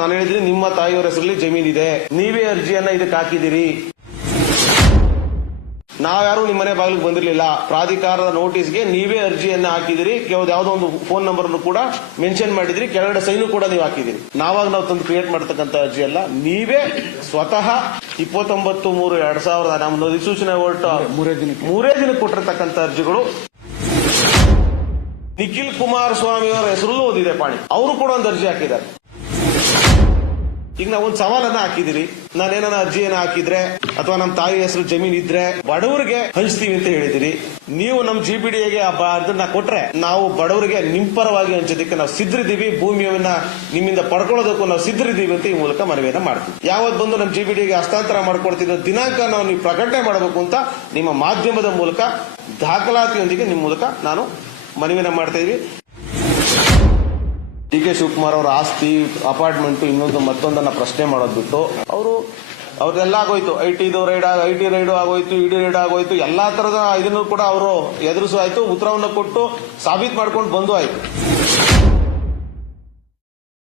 ನಾನು ಹೇಳಿದ್ರಿ ನಿಮ್ಮ ತಾಯಿಯವರ ಹೆಸರಲ್ಲಿ ಜಮೀನಿದೆ, ನೀವೇ ಅರ್ಜಿಯನ್ನ ಇದಕ್ಕೆ ಹಾಕಿದಿರಿ. ನಾವ್ಯಾರು ನಿಮ್ಮ ಮನೆ ಬಾಗಿಲಿಗೆ ಬಂದಿರಲಿಲ್ಲ. ಪ್ರಾಧಿಕಾರದ ನೋಟಿಸ್ಗೆ ನೀವೇ ಅರ್ಜಿಯನ್ನ ಹಾಕಿದಿರಿ. ಯಾವುದೋ ಒಂದು ಫೋನ್ ನಂಬರ್ ಕೂಡ ಮೆನ್ಷನ್ ಮಾಡಿದ್ರಿ, ಕೆಳಗಡೆ ಸೈನು ಕೂಡ ನೀವು ಹಾಕಿದಿರಿ. ನಾವು ತಂದು ಕ್ರಿಯೇಟ್ ಮಾಡತಕ್ಕಂತ ಅರ್ಜಿ ಅಲ್ಲ, ನೀವೇ ಸ್ವತಃ 29/3/2000 ನಮ್ದು ಅಧಿಸೂಚನೆ ಹೊರಟು ಮೂರೇ ದಿನಕ್ಕೆ ಕೊಟ್ಟಿರ್ತಕ್ಕಂಥ ಅರ್ಜಿಗಳು. ನಿಖಿಲ್ ಕುಮಾರಸ್ವಾಮಿ ಅವರ ಹೆಸರಲ್ಲೂ ಓದಿದೆ ಪಾಣಿ, ಅವರು ಕೂಡ ಒಂದು ಅರ್ಜಿ ಹಾಕಿದ್ದಾರೆ. ಈಗ ನಾವು ಒಂದು ಸವಾಲನ್ನ ಹಾಕಿದಿರಿ, ನಾನೇನ ಅರ್ಜಿಯನ್ನ ಹಾಕಿದ್ರೆ ಅಥವಾ ನಮ್ಮ ತಾಯಿ ಹೆಸರು ಜಮೀನ್ ಇದ್ರೆ ಬಡವರಿಗೆ ಹಂಚ್ತೀವಿ ಅಂತ ಹೇಳಿದಿರಿ. ನೀವು ನಮ್ಮ GPDAಗೆ ಅದನ್ನ ಕೊಟ್ರೆ ನಾವು ಬಡವರಿಗೆ ನಿಮ್ ಪರವಾಗಿ ಹಂಚೋದಕ್ಕೆ ನಾವು ಸಿದ್ಧರಿದ್ದೀವಿ, ಭೂಮಿಯನ್ನ ನಿಮ್ಮಿಂದ ಪಡ್ಕೊಳ್ಳೋದಕ್ಕೂ ನಾವು ಸಿದ್ಧರಿದ್ದೀವಿ ಅಂತ ಈ ಮೂಲಕ ಮನವಿಯನ್ನ ಮಾಡ್ತೀವಿ. ಯಾವತ್ತು ಬಂದು ನಮ್ಮ GPDAಗೆ ಹಸ್ತಾಂತರ ಮಾಡ್ಕೊಡ್ತಿದ್ದ ದಿನಾಂಕ ನೀವು ಪ್ರಕಟಣೆ ಮಾಡಬೇಕು ಅಂತ ನಿಮ್ಮ ಮಾಧ್ಯಮದ ಮೂಲಕ ದಾಖಲಾತಿಯೊಂದಿಗೆ ನಿಮ್ಮ ಮೂಲಕ ನಾನು ಮನವಿಯನ್ನ ಮಾಡ್ತಾ ಇದೀವಿ. DK ಶಿವಕುಮಾರ್ ಅವರ ಆಸ್ತಿ, ಅಪಾರ್ಟ್ಮೆಂಟ್, ಇನ್ನೊಂದು ಮತ್ತೊಂದನ್ನ ಪ್ರಶ್ನೆ ಮಾಡೋದು ಬಿಟ್ಟು ಅವ್ರದೆಲ್ಲ ಆಗೋಯ್ತು. ಐಟಿ ರೈಡ್ ಆಗೋಯ್ತು, ಇಡಿ ರೈಡ್ ಆಗೋಯ್ತು, ಎಲ್ಲಾ ತರದ ಇದನ್ನು ಕೂಡ ಅವರು ಎದುರಿಸು ಆಯ್ತು, ಉತ್ತರವನ್ನು ಕೊಟ್ಟು ಸಾಬೀತು ಮಾಡ್ಕೊಂಡು ಬಂದು ಆಯ್ತು.